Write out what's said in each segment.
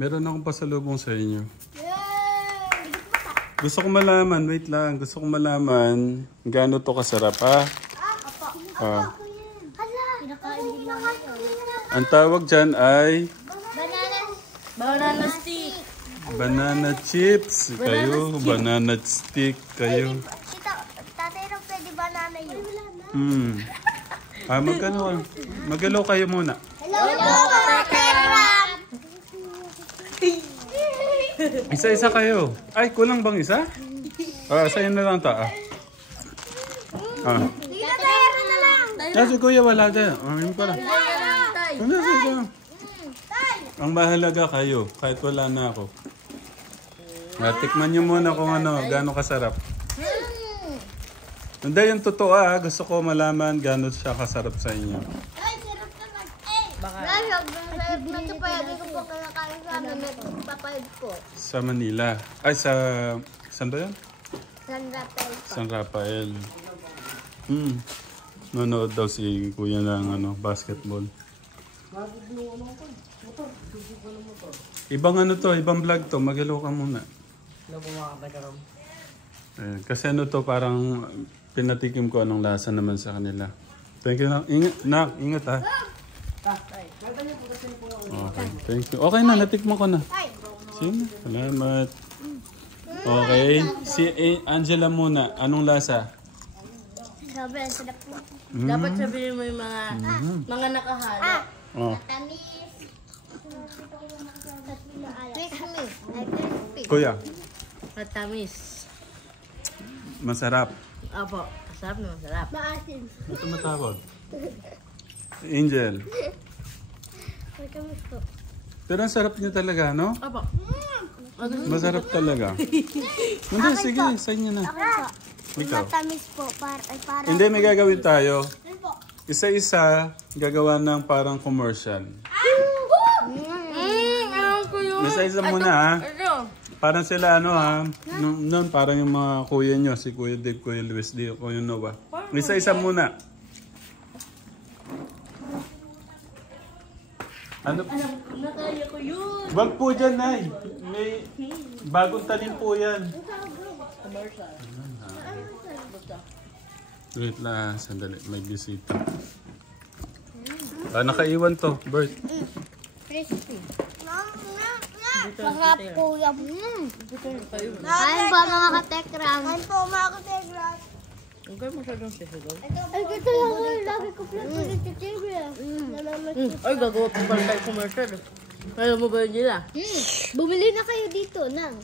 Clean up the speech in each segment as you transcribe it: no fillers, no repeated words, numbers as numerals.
Meron akong pasalubong sa inyo. Gusto ko malaman, wait lang. Gusto ko malaman gaano to kasarap, ha? Ang tawag dyan ay Banana stick. banana chips. Kayo, banana stick. Kayo. Tatay rin pwede banana yun. Magalaw kayo muna. Hello, Tatay Ram! Isa-isa kayo. Ay, kulang bang isa? Sa'yo na lang ta. Tatay Ram na lang! Si Kuya wala dyan. Yun pala. Sige. Ang mahalaga kayo, kahit wala na ako. Tikman nyo muna kung gaano kasarap. Hindi yung totoo gusto ko malaman gaano siya kasarap sa inyo. Ay, sarap naman. Sarap na papayagan ko po kinakain sa amin. Papayag po. Sa Manila. Ay, saan ba yun? San Rafael po. San Rafael. Nanonood daw si Kuya ng basketball. Ibang ibang vlog to. Magalaw ka muna. Kasi parang pinatikim ko anong lasa naman sa kanila. Thank you na. Ingat ha. Okay, thank you. Okay na, natikman ko na. Sige, salamat. Okay, si Angela muna. Anong lasa? Sobrang sarap po. Dapat sabihin mo yung mga nakahalo. Tamis. Crispy. Crispy. Kuya, Matamis. masarap. Opo, masarap na masarap. Maasim. Ito matawag. Angel. Matamis po. Pero ang sarap niya talaga, no? Opo. Masarap talaga. Hindi, sige, sa inyo na. Ikaw. Matamis po. Para. Hindi, may gagawin tayo. Isa-isa, gagawa ng parang commercial. Isa-isa muna, ha? Parang sila, noon parang yung mga kuya nyo, si Kuya Dave, Kuya Luis, Kuya Noah. Isa-isa muna. Nakaya ko yun. Wag po dyan, Nay. May bagong tanim po yan. Wait lang, sandali. May bisita. Nakaiwan to, Bert. Crispy. Sarap po yan. Kain po mga katekram. Kain po mga katekram. Huwag kayo masyadong sisigaw. Ay, ito lang. Lagi ko pala po nagtitibia. Ay, gagawa pa pala tayo commercial. Kaya mo ba yun nila? Bumili na kayo dito ng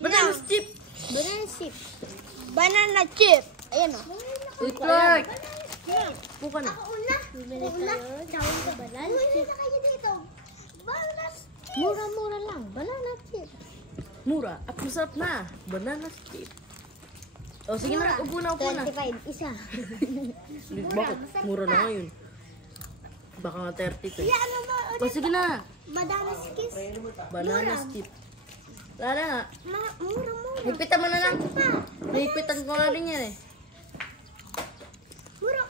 Banana chip! banana chip. Banana chip. Ayan o. Uy, Clark! Puka na. Bumili kayo. Tawag sa banana chip. Bumili na kayo dito. Banana chip. Mura-mura lang. Banana chip. Mura at masarap na. Banana chip. O, sige na. Upo na. 25. Isa. Bakit? Mura na ngayon. Baka nga 30 ka. Ano ba? O, sige na. Banana kiss. Banana chip. Wala na nga. Mura-mura. Higpitan mo na lang. Higpitan ko na rin yan eh. Mura.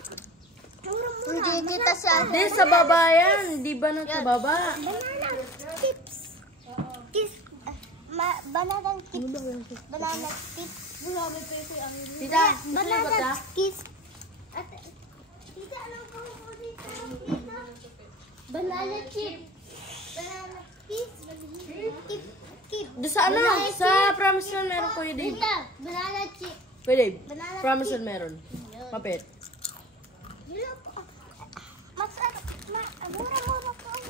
Mura-mura. Hindi kita siya. Hindi, sa baba yan. Di ba na sa baba? Banana chips. Kiss. Banana chips. Banana chips. Tita, Banana kiss. Tita, alam ko po dito. Banana chip. Banana kiss. Kip. Kip. doon sa ano? Sa Promise Land meron ko yun. Tita, banana chip. Pwede. Banana Promise Land meron. Mapit. Mas mura-mura po ang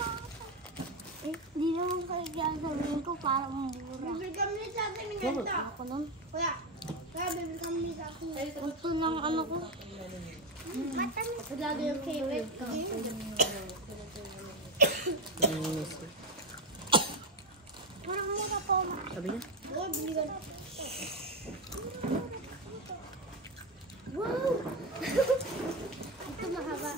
hindi naman kayo sabihin ko parang mura. Bibigam niya sa akin ng ganda. Ako nun. Kuya, bibigam niya sa akin. Gusto ng ano ko. Matamis. Lagi yung favorite ko. Mura-mura po. Sabi niya? Wow! Ito mahaba.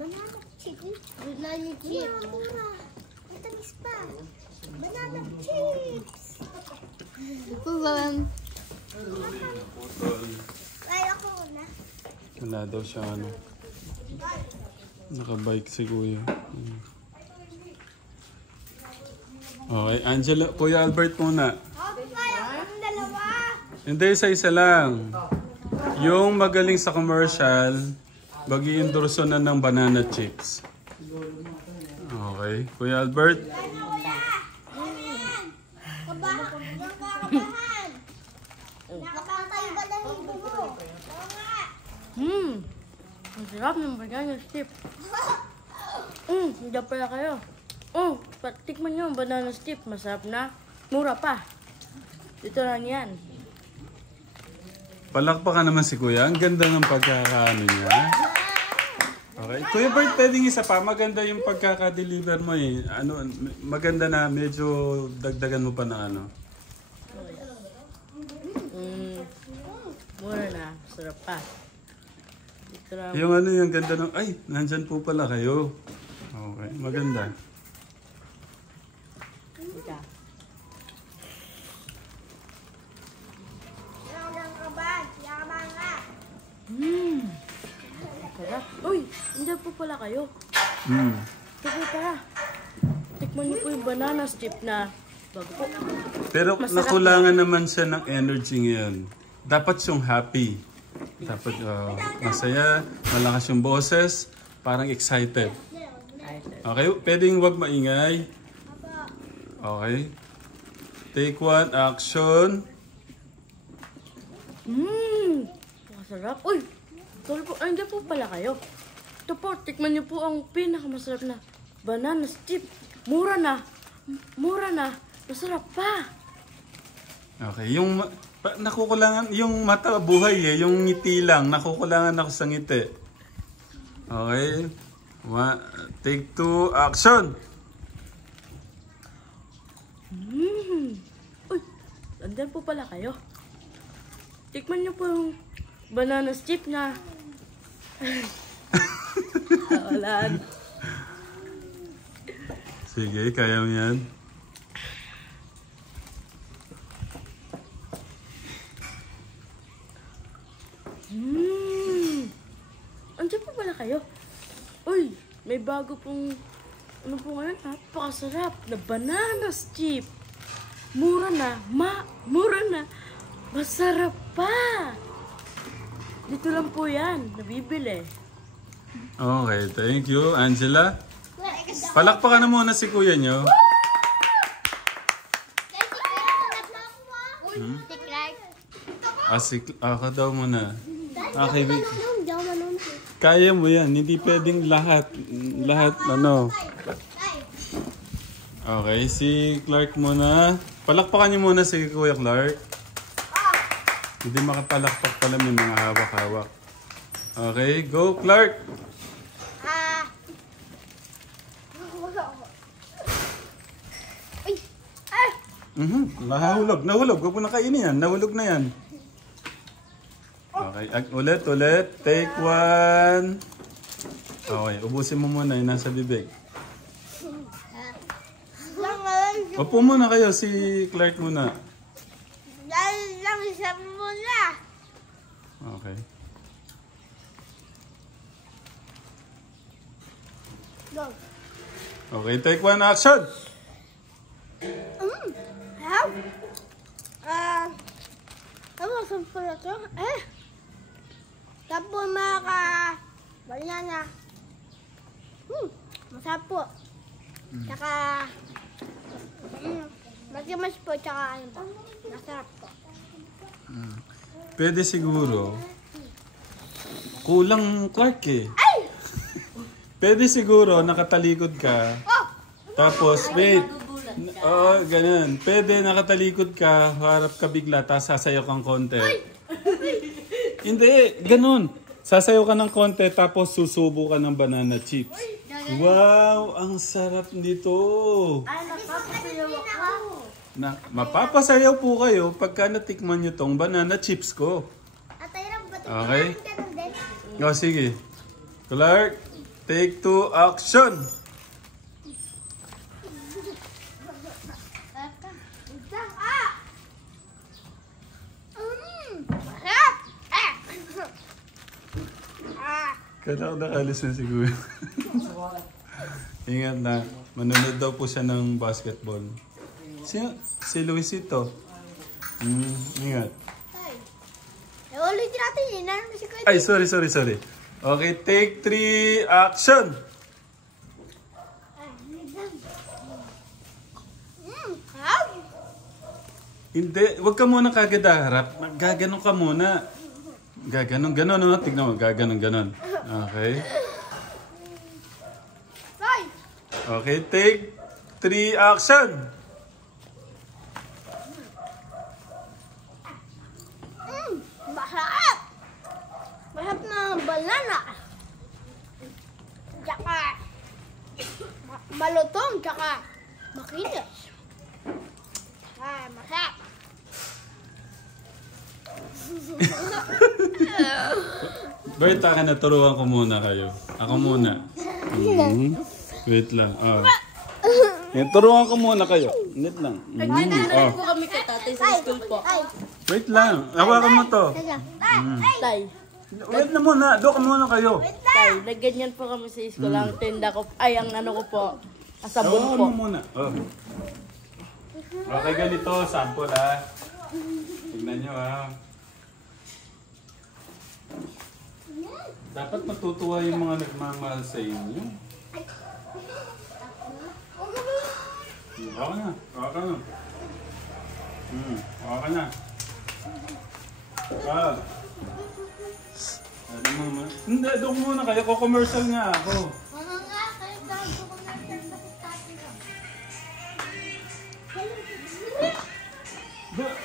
Banana chip. Banana chip. Matamis pa. Banana chips. Naputol. Ay, ako na. Wala daw siya ano. Nakabike si Kuya. Okay, Angela, Kuya Albert muna. Okay, ang dalawa. Hindi, isa-isa lang. Yung magaling sa commercial, mag-i-endorso na ng banana chips. Okay, Kuya Albert. Kabahan. Nakakatayo ba ng hibo mo? Oo nga. Ang sarap ng banana chip. Hindi pala kayo. Tikman nyo ang banana chip. Masarap na. Mura pa. Dito lang yan. Palakpakan naman si Kuya. Ang ganda ng pagkakaano niya. Okay. Kuya Bert, pwedeng isa pa. Maganda yung pagkaka-deliver mo eh. Ano, maganda na medyo dagdagan mo pa na ano. Mura na. Sarap pa. Dito lang. Yung ano yung ganda ng... Ay, nandyan po pala kayo. Okay, maganda. Dito. Ang kabahan. Yaman nga. Sarap. Uy, hindi po pala kayo. Ito po pala. Tikman niyo po yung banana chip na bago po. Pero nakulangan naman siya ng energy ngayon. Dapat siyang happy. Dapat masaya, malakas yung boses, parang excited. Okay, pwedeng wag maingay. Okay. Take one, action. Masarap. Uy, sorry po. Ay, hindi po pala kayo. Ito po, tikman niyo po ang pinakamasarap na banana chip. Mura na. Mura na. Masarap pa. Okay, yung nakukulangan, yung mata buhay eh, yung ngiti lang, nakukulangan ako sa ngiti. Okay. Take two, action. Uy, andyan po pala kayo. Tikman niyo po yung banana chip na... Wala. Sige, kaya mo yan. Andyan po pala kayo. Uy, may bago pong... Ano po ngayon? Napakasarap na banana chip. Mura na. Mura na. Masarap pa. Dito lang po yan. Nabibili. Okay, thank you, Angela. Palakpakan na muna si kuya nyo. Ako daw muna. Okay, kaya mo yan. Hindi pwedeng lahat. Lahat, ano. Okay, si Clark muna. Palakpakan niyo muna si Kuya Clark. Hindi makapalakpak pala, may mga hawak-hawak. Okay, go Clark! Nahulog. Huwag mo na kainin yan. Nahulog na yan. Okay, ulit. Take one. Okay, ubusin mo muna yung nasa bibig. Opo muna kayo, si Clark muna. Lang isa muna. Okay. Go. Okay, take one, action! How? Ano pala ito? Tapos banana. Masarap po. Tsaka, matimas po, tsaka ano po. Masarap po. Pwede siguro. Kulang Clark eh. Pwede siguro nakatalikod ka. Tapos, wait. Oo, ganun. Pwede nakatalikod ka, harap ka bigla, tapos sasayaw kang konti. Hindi, ganun. Sasayaw ka ng konti, tapos susubo ka ng banana chips. Wow, ang sarap nito. Ay, napapasayaw ako. Mapapasayaw po kayo pagka natikman nyo tong banana chips ko. Okay? O, sige. Clark, take two, action! Kailangan nakalis na siguro. Ingat na. Manonood daw po siya ng basketball. Si Luisito. Ingat. Ulitin natin yun. Naroon si Kuya. Ay, sorry. Okay, take 3, action! Hindi, wag ka muna kagad harap. Gaganon ka muna. Gaganon, no? Tignan mo, gaganon. Okay. Okay, take 3, action! Masarap! Masarap na banana. Tsaka malutong, tsaka makinis. Masarap. Bert, akin na turuan ko muna kayo. Ako muna. Wait lang. Turuan ko muna kayo. Wait lang. Nagdadala po kami kay tatay sa school po. Wait lang. Hawakan mo to. Tay, Wait na muna. Doon ka muna kayo. tay, nagganyan po kami sa school. Ang tinda ko, ay ang ano ko po, sabon po. Mo muna. Okay, ganito. Sample Tignan nyo Dapat matutuwa yung mga nagmamahal sa inyo. Okay na. Okay na. Hindi, doon muna kayo. Ko-commercial nga ako.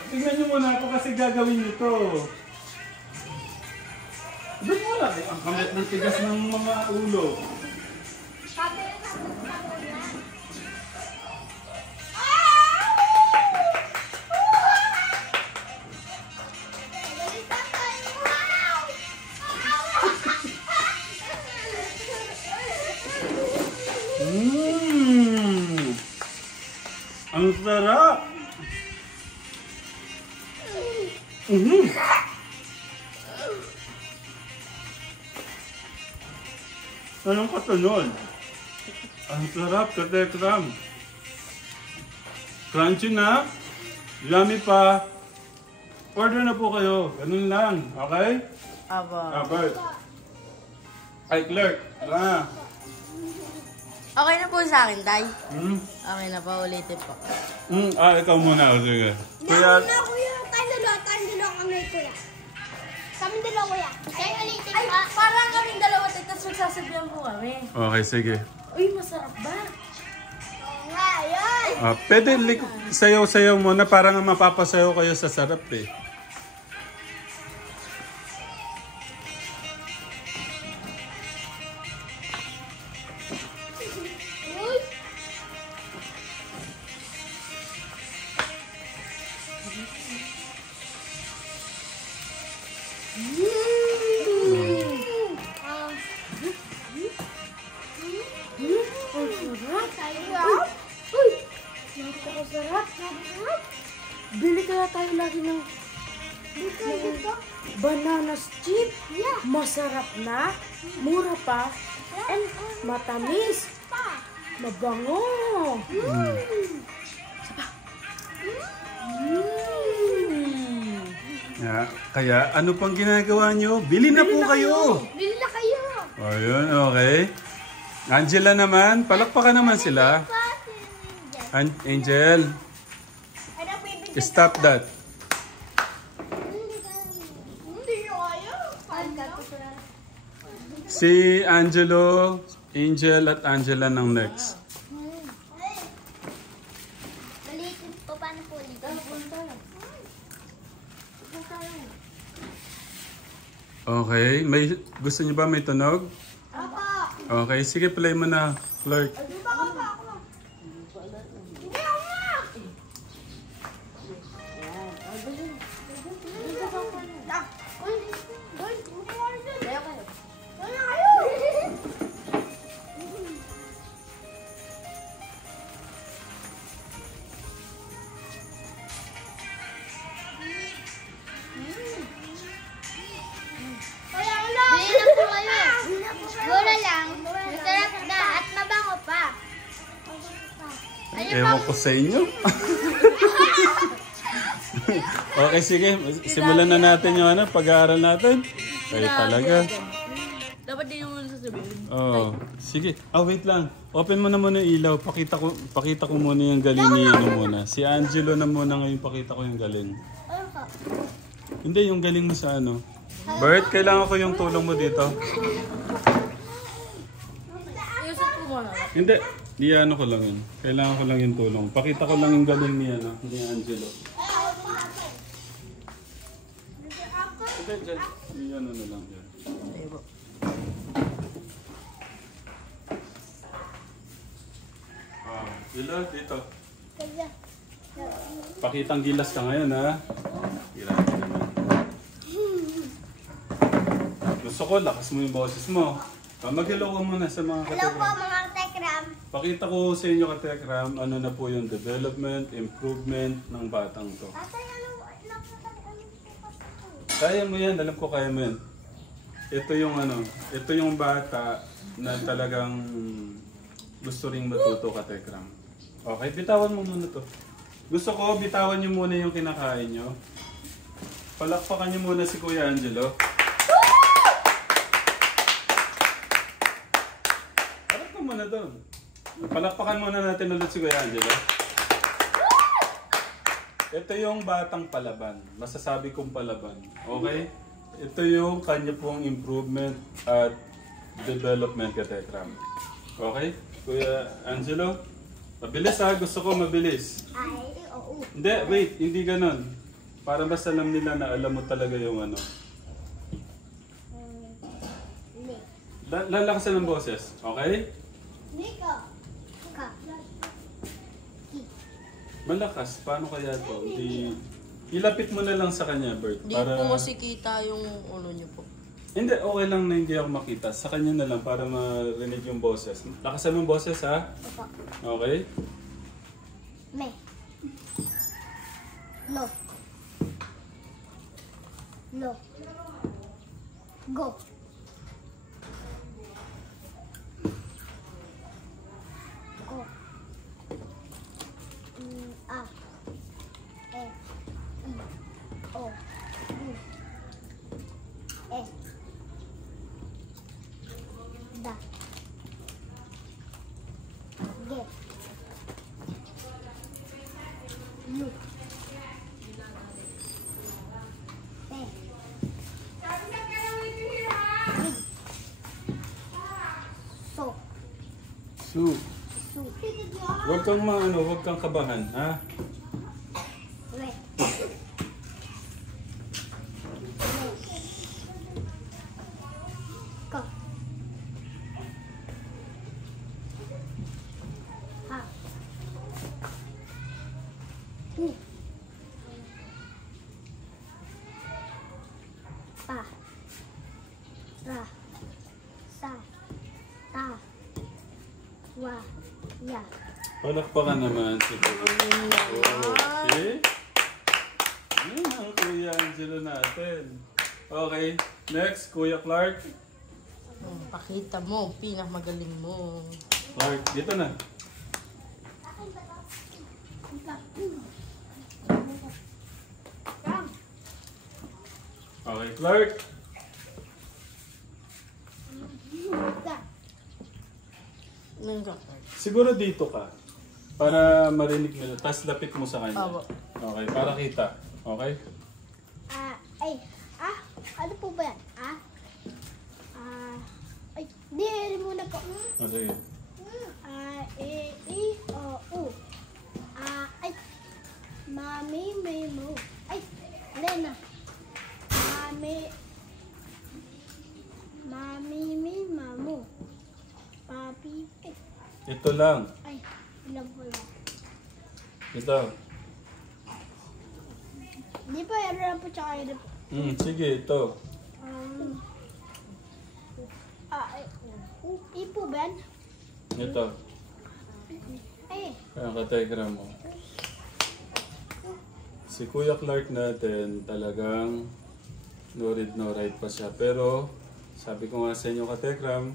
Tingnan nyo muna ako kasi gagawin nyo to. Doon muna. Ang kamit ng tigas ng mga ulo. Ang sarap! Anong kasunod? Ang sarap, katekram. Crunchy na. Yummy pa. Order na po kayo. Ganun lang. Okay? Aba. Bert. Ay, Clark. Okay na po sa akin, tay. Hmm? Okay na po, ulitin po. Ikaw muna. Sige. Kuya. Tayong dalawa kami, Kuya. Kami dalawa, Kuya. Kaya ulitin Ay, parang kaming dalawa, tay, tapos magsasabihan po kami. Okay, sige. Uy, masarap ba? Ngayon. Pwede sayaw-sayaw muna para nga mapapasayaw kayo sa sarap eh. Bili kaya tayo lagi ng banana chip. Masarap na, mura pa, and matamis. Mabango. Kaya ano pang ginagawa nyo? Bili na po kayo! Bili na kayo. Ayun, okay. Angela naman, palakpakan naman sila. Angel, stop that. Hindi kayo. Si Angelo, Angel at Angela ng next. Maliit po, paano po ulit? Okay, gusto niyo ba may tunog? Opo. Okay, sige, play mo na, Clark. Dito ako pa ako. Hindi ako nga. Bili na po kayo. Ewan ko sa inyo. Okay, sige. Simulan na natin yung pag-aaral natin. Kayo talaga. Dapat din yung muna sasabihin. Oo. Sige. Wait lang. Open mo na muna yung ilaw. Pakita ko muna yung galing ni muna. Si Angelo na muna ngayon pakita ko yung galing. Hindi, yung galing mo sa Bert, kailangan ko yung tulong mo dito. Iusap ko muna. Hindi. Iano ko lang yun. Kailangan ko lang yung tulong. Pakita ko lang yung galing ni Angelo. Hindi, dyan. Iano na lang dyan. Gilas, dito. Pakitang gilas ka ngayon, ha? Grabe naman. Gusto ko, lakas mo yung boses mo. Mag-hello ka muna sa mga Hello po katekram. mga Tekram. Pakita ko sa inyo katekram, ano na po yung development, improvement ng batang to. Tatay, ano po Kaya mo yan, alam ko kaya mo yan. Ito yung bata na talagang gusto ring matuto katekram. Okay, bitawan mo muna to. Gusto ko, bitawan nyo muna yung kinakain nyo. Palakpakan nyo muna si Kuya Angelo. Harap ka muna doon. Palakpakan muna natin ulit si Kuya Angelo. Ito yung batang palaban. Masasabi kong palaban. Okay? Ito yung kanya pong improvement at development katekram. Okay? Kuya Angelo? Mabilis ha, gusto ko mabilis. Ay, oo. Hindi, wait, hindi ganon. Para basta alam nila na alam mo talaga yung Nick. Lalakasan ng boses, okay? Nico. Ka. Malakas, paano kaya to? Ilapit mo na lang sa kanya, Bert. Hindi po kasi kita yung ulo niyo po. Hindi, okay lang na hindi ako makita. Sa kanya na lang para marinig yung boses. Lakasan mo yung boses ha? Opo. Okay? Me. Lo. Lo. Go. Go. A. E. I. O. U. E. Da. Ge. Lu. Pe. So. Su. Su. Huwag kang kabahan, ha? Re. Ko. Ha. Ni. Pa. Ra. Sa. Ta. Wa. Ya. Palakpakan naman si Kuya. See? Yan ang Kuya Angelo natin. Okay, next, Kuya Clark. Pakita mo, pinakamagaling mo. Clark, dito na. Okay, Clark. Siguro dito ka. Para marinig mo. Tapos lapit mo sa kanya. Opo. Okay, para kita. Okay? Ano po ba yan? Di muna po. Sige. U. Mami, may mo. Lena. Mami, may mamu. Papi, Ito lang. ilang po lang. Ito. Di ba, ano lang po tsaka yun po. Sige, ito. Ipo, Ben? Ito. Kaya katekra mo. Si Kuya Clark natin talagang no read no write pa siya. Pero sabi ko nga sa inyo katekram,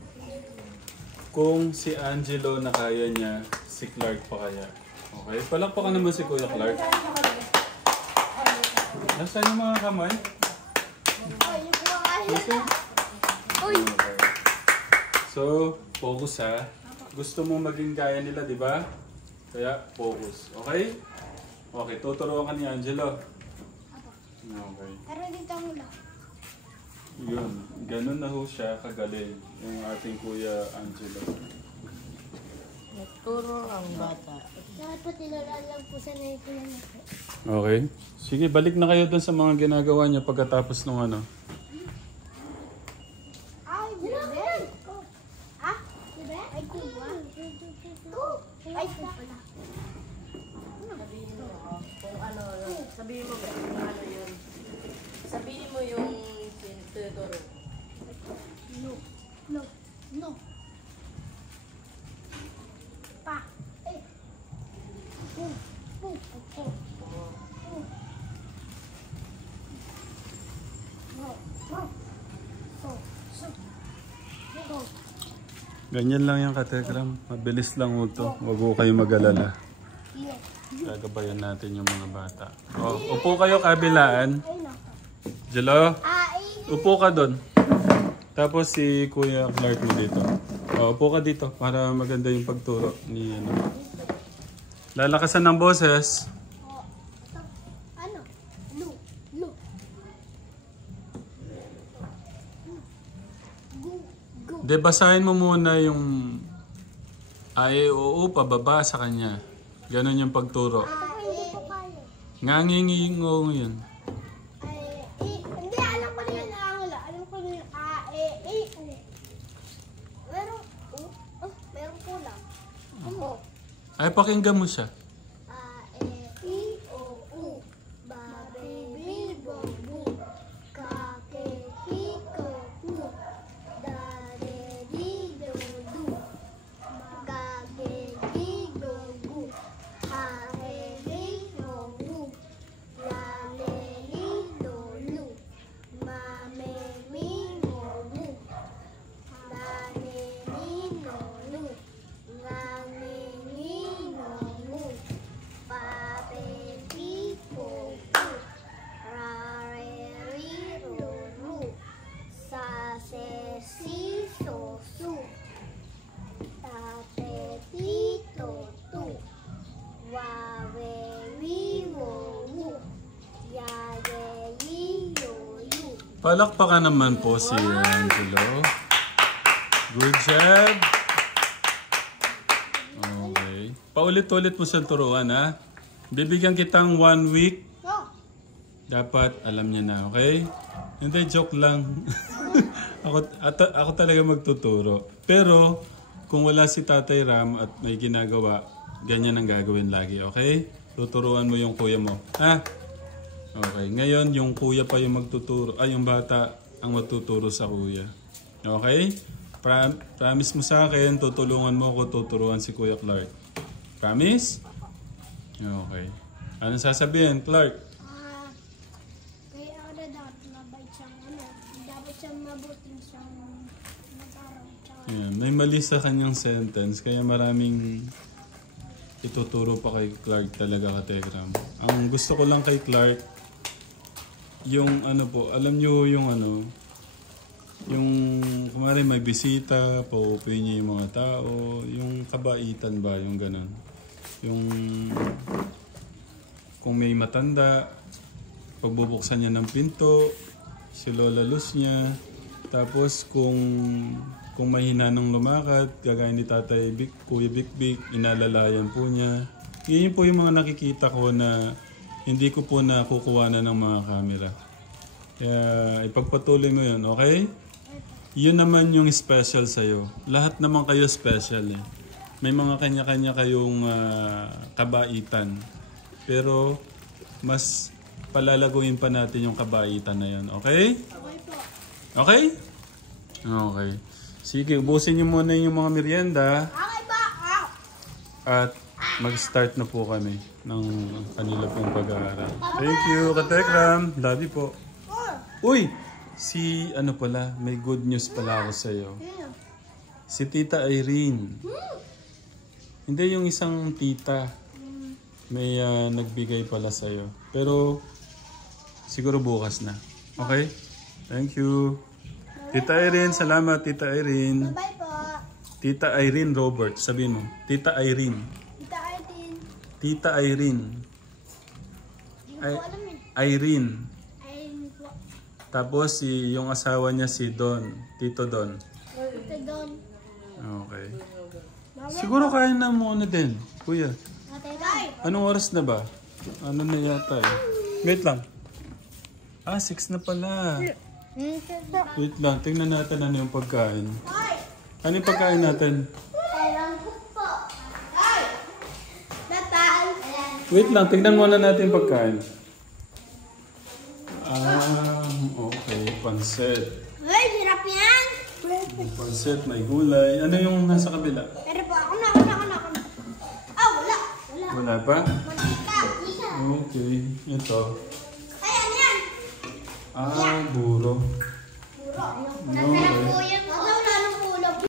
kung si Angelo na kaya niya, si Clark pa kaya. Okay, palakpakan naman si Kuya Clark. Nasaan yung mga kamay? Uy! So, focus ha. Gusto mo maging gaya nila, di ba? Kaya, focus. Okay? Okay, tuturuan ka ni Angelo. Okay. Pero dito muna. Yun, ganun na ho siya kagaling. Yung ating Kuya Angelo. Nagturo ang bata. Dapat tinuruan lang po sa naipin na po. Okay. Sige, balik na kayo dun sa mga ginagawa niya pagkatapos ng ano. Ay, bebe! Ha? Bebe? Ay, kuba? Ay, pala. Sabihin mo kung ano, sabihin mo kung ano yun. Sabihin mo yung tinuturo. No. No. No. Pa. Eh. Boom. Boom. Okay. Ganyan lang yung katekram. Mabilis lang ho to. Huwag ho kayo mag-alala. Gagabayan natin yung mga bata. Oh, upo kayo kabilaan. Jelo, upo ka doon. Tapos si Kuya Clark mo dito. Oh, upo ka dito para maganda yung pagturo ni ano. Lalakasan ng boses. Ano? Lu. Lu. Gu. Gu. De, basahin mo muna yung ay, oo, pababa sa kanya. Ganon yung pagturo. Hindi ko kaya. Ngangingingo yun. Hindi, alam ko na yun ang alam ko na yun meron kulang. Ano? Ay, pakinggan mo siya. Ba, baby, bobo. Kake, hiko, hu. Dare, di, do, du. Gage, di, do, gu. Hare, di, do, gu. Lale, li, do, lu. Mame, mi, mo, mu. Lane, ni, no, lu. Ngane, ni, no, mu. Pape, pi, po, pu. Rare, ri, ru, ru. Sa, se, si, so, su. Tate, ti, to, tu. Wa, we, wi, wo, wu. Ya, ye, yi, yo, yu. Palakpakan naman po si Angelo. Good job. Okay. Paulit-ulit mo siyang turuan ha. Bibigyan kitang 1 week. No. Dapat alam niya na, okay? Hindi, joke lang. ako talaga magtuturo. Pero, kung wala si Tatay Ram at may ginagawa, ganyan ang gagawin lagi, okay? Tuturuan mo yung kuya mo. Ha? Okay. Ngayon, yung kuya pa yung magtuturo. Ay, yung bata ang magtuturo sa kuya. Okay? Promise mo sa akin, tutulungan mo ako tuturuan si Kuya Clark. Promise? Okay. Anong sasabihin, Clark? Kaya ano dapat mabait siyang dapat siyang mabuting siyang mag-aral. Ayan, may mali sa kanyang sentence, kaya maraming ituturo pa kay Clark talaga ka Telegram. Ang gusto ko lang kay Clark, yung ano po, alam nyo yung ano, yung kumari may bisita, pa-open niya yung mga tao, yung kabaitan ba, yung ganun. Yung kung may matanda, pagbubuksan niya ng pinto, si Lola Luz niya. Tapos kung may hinanang lumakad, gagaya ni Tatay Kuya Bik, inalalayan po niya. Yun po yung mga nakikita ko na hindi ko po nakukuha ng mga camera. Kaya ipagpatuloy mo yun, okay? Yun naman yung special sa'yo. Lahat naman kayo special eh. May mga kanya-kanya kayong kabaitan. Pero mas palalaguin pa natin yung kabaitan na yun. Okay? Okay? Okay. Sige, ubusin niyo muna yung mga merienda. Okay ba? At mag-start na po kami ng kanila pong pag-aaral. Thank you, Katekram. Love you po. Uy! Si ano pala, may good news pala ako sa'yo. Si Tita Irene. Hindi yung isang tita. May nagbigay pala sa'yo. Pero siguro bukas na. Okay? Thank you. Tita Irene, salamat Tita Irene. Bye po. Tita Irene Robert, sabihin mo. Tita Irene. Tita Artin. Tita Irene. Hindi ko alam eh. Irene. Ayun po. Tapos yung asawa niya si Don. Tito Don. Tita Don. Okay. Siguro kaya na muna din, kuya. Tatay. Anong oras na ba? Ano na yata eh? Wait lang. 6 na pala. Wait lang, tingnan natin ano yung pagkain. Ano yung pagkain natin? Alam ko po. Ay! Natal. Wait lang, tingnan muna natin yung pagkain. Okay. Pansit. Uy, hirap yan. Pansit, may gulay. Ano yung nasa kabila? Pero po, ako na. Wala. Wala pa? Mantika. Isa. Okay. Ito. Ay, ano yan? Buro. Masarap po yan.